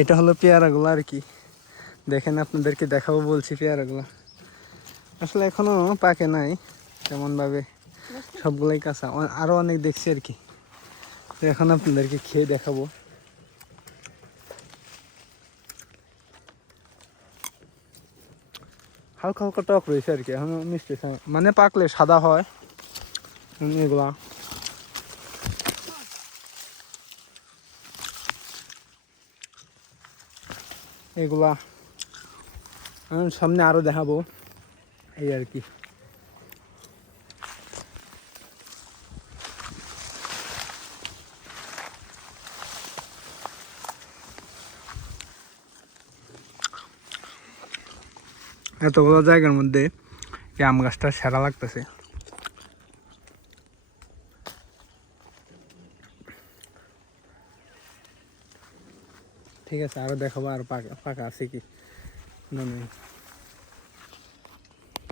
এটা হলো পেয়ারাগুলো আর কি। দেখেন আপনাদেরকে দেখাবো বলছি পেয়ারাগুলো আসলে এখনো পাকে নাই তেমনভাবে, সবগুলাই কাঁচা। আরও অনেক দেখছি আর কি, তো এখন আপনাদেরকে খেয়ে দেখাবো। হালকা হালকা টক রয়েছে আর কি, এখন মিষ্টি মানে পাকলে সাদা হয় এগুলা। এগুলা সামনে আরো দেখাবো এই আর কি। এতগুলো জায়গার মধ্যে এই আম গাছটা সেরা লাগতেছে। ঠিক আছে, আরো দেখাবো আর পাকা পাকা আছে কি না।